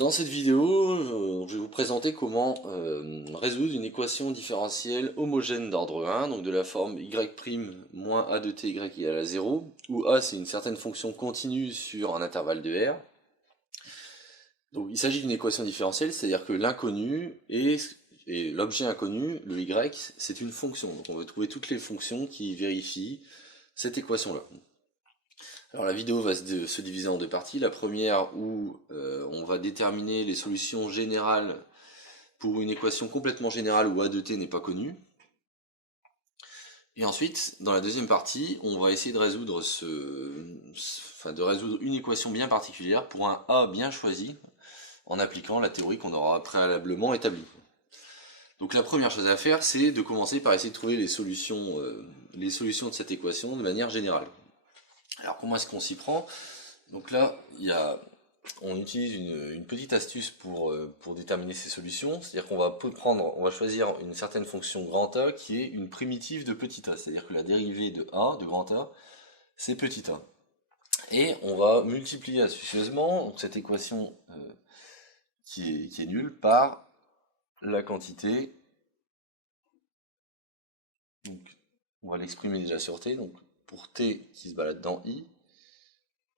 Dans cette vidéo, je vais vous présenter comment résoudre une équation différentielle homogène d'ordre 1, donc de la forme y' moins a de t y égale à 0, où a c'est une certaine fonction continue sur un intervalle de R. Donc il s'agit d'une équation différentielle, c'est-à-dire que l'inconnu et l'objet inconnu, le y, c'est une fonction. Donc on va trouver toutes les fonctions qui vérifient cette équation-là. Alors la vidéo va se diviser en deux parties. La première où on va déterminer les solutions générales pour une équation complètement générale où a de t n'est pas connu. Et ensuite, dans la deuxième partie, on va essayer de résoudre, une équation bien particulière pour un a bien choisi en appliquant la théorie qu'on aura préalablement établie. Donc la première chose à faire, c'est de commencer par essayer de trouver les solutions de cette équation de manière générale. Alors comment est-ce qu'on s'y prend? Donc là, on utilise une petite astuce pour déterminer ces solutions, c'est-à-dire qu'on va choisir une certaine fonction grand A qui est une primitive de petit a, c'est-à-dire que la dérivée de a, de grand A, c'est petit a. Et on va multiplier astucieusement donc cette équation qui est nulle par la quantité. Donc on va l'exprimer déjà sur t, donc pour t qui se balade dans i.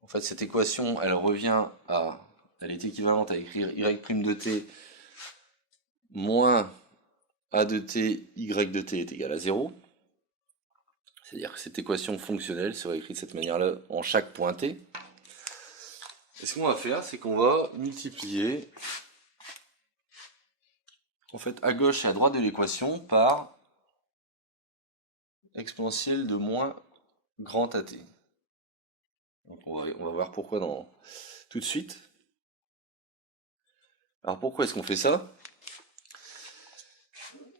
En fait, cette équation, elle est équivalente à écrire y' de t moins a de t, y de t est égal à 0. C'est-à-dire que cette équation fonctionnelle serait écrite de cette manière-là en chaque point t. Et ce qu'on va faire, c'est qu'on va multiplier, en fait, à gauche et à droite de l'équation par exponentielle de moins grand at. Donc on va voir pourquoi tout de suite. Alors pourquoi est-ce qu'on fait ça?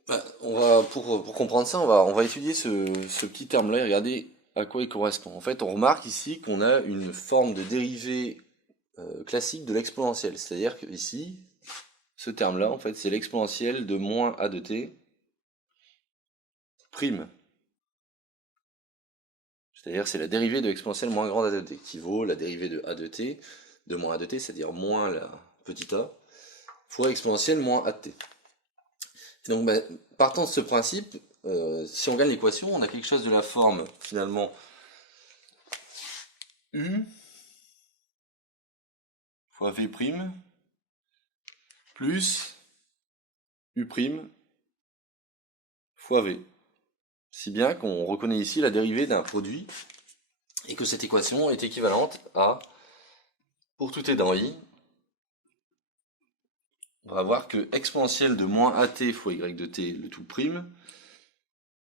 Pour comprendre ça, on va étudier ce petit terme-là et regarder à quoi il correspond. En fait, on remarque ici qu'on a une forme de dérivée classique de l'exponentielle. C'est-à-dire que ici, ce terme-là, en fait, c'est l'exponentielle de moins a de t prime. C'est-à-dire c'est la dérivée de l'exponentielle moins grande a de t, qui vaut la dérivée de a de t, de moins a de t, c'est-à-dire moins la petite a, fois exponentielle moins a de t. Et donc, partant de ce principe, si on gagne l'équation, on a quelque chose de la forme, finalement, u fois v' plus u' fois v. Si bien qu'on reconnaît ici la dérivée d'un produit, et que cette équation est équivalente à, pour tout t dans i, on va voir que exponentielle de moins at fois y de t, le tout prime,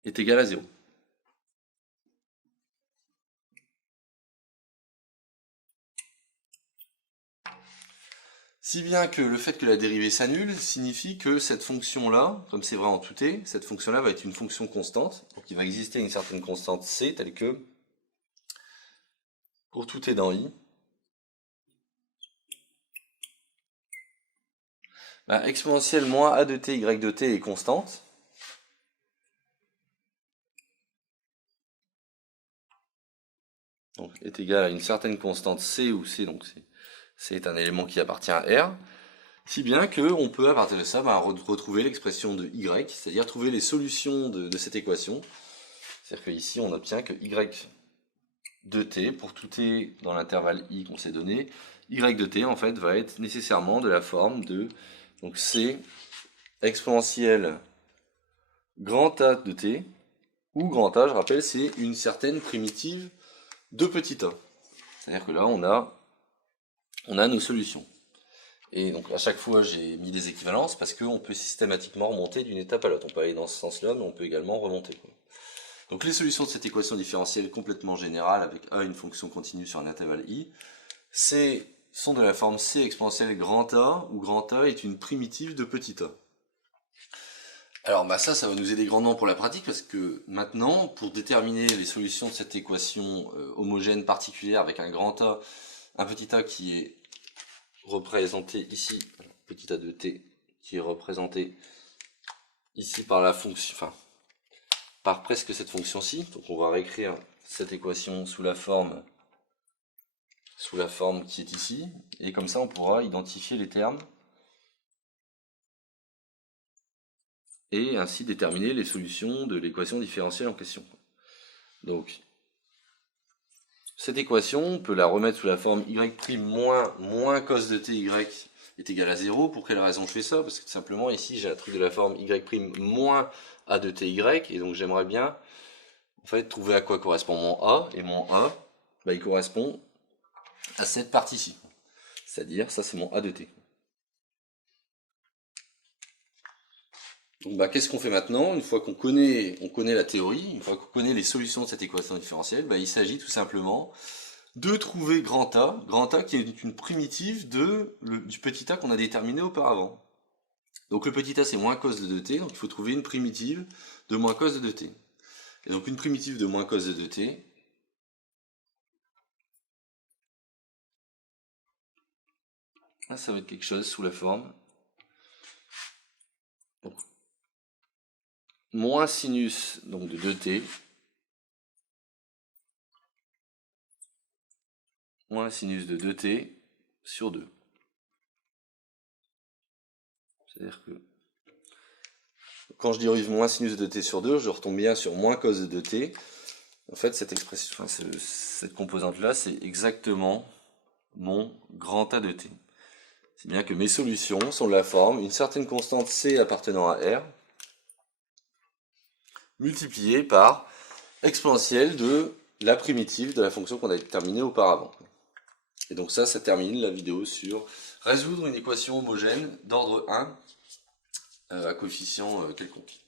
est égal à 0. Si bien que le fait que la dérivée s'annule signifie que cette fonction-là, comme c'est vrai en tout t, cette fonction-là va être une fonction constante. Donc il va exister une certaine constante c, telle que, pour tout t dans i, exponentielle moins a de t, y de t est constante. Donc est égal à une certaine constante c, où c, donc c'est un élément qui appartient à R. Si bien qu'on peut, à partir de ça, retrouver l'expression de y, c'est-à-dire trouver les solutions de cette équation. C'est-à-dire qu'ici, on obtient que y de t, pour tout t dans l'intervalle i qu'on s'est donné, y de t, en fait, va être nécessairement de la forme de donc c exponentielle grand A de t, où grand A, je rappelle, c'est une certaine primitive de petit a. C'est-à-dire que là, on a nos solutions. Et donc à chaque fois j'ai mis des équivalences parce qu'on peut systématiquement remonter d'une étape à l'autre. On peut aller dans ce sens-là, mais on peut également remonter. Donc les solutions de cette équation différentielle complètement générale avec a une fonction continue sur un intervalle i, sont de la forme c exponentielle grand A, où grand A est une primitive de petit a. Alors ça va nous aider grandement pour la pratique parce que maintenant, pour déterminer les solutions de cette équation homogène particulière avec un grand A, un petit a qui est représenté ici, petit a de t, qui est représenté ici par la fonction, par presque cette fonction-ci. Donc on va réécrire cette équation sous la forme sous la forme qui est ici, et comme ça on pourra identifier les termes et ainsi déterminer les solutions de l'équation différentielle en question. Donc, cette équation, on peut la remettre sous la forme y' moins cos de t y est égal à 0. Pour quelle raison je fais ça? Parce que tout simplement ici j'ai un truc de la forme y' moins a de ty, et donc j'aimerais bien en fait trouver à quoi correspond mon a, et mon a, bah, il correspond à cette partie-ci. C'est-à-dire, ça c'est mon a de t. Donc bah, qu'est-ce qu'on fait maintenant? Une fois qu'on connaît la théorie, une fois qu'on connaît les solutions de cette équation différentielle, bah, il s'agit tout simplement de trouver grand A qui est une primitive du petit a qu'on a déterminé auparavant. Donc le petit a c'est moins cos de 2t, donc il faut trouver une primitive de moins cos de 2t. Et donc une primitive de moins cos de 2t, là, ça va être quelque chose sous la forme donc, moins sinus donc de 2t moins sinus de 2t sur 2. C'est-à-dire que quand je dérive moins sinus de 2t sur 2, je retombe bien sur moins cos de 2t. En fait, cette expression, enfin, cette composante-là, c'est exactement mon grand A de t. C'est bien que mes solutions sont de la forme une certaine constante c appartenant à R multipliée par exponentielle de la primitive de la fonction qu'on a déterminée auparavant. Et donc ça termine la vidéo sur résoudre une équation homogène d'ordre 1 à coefficient quelconque.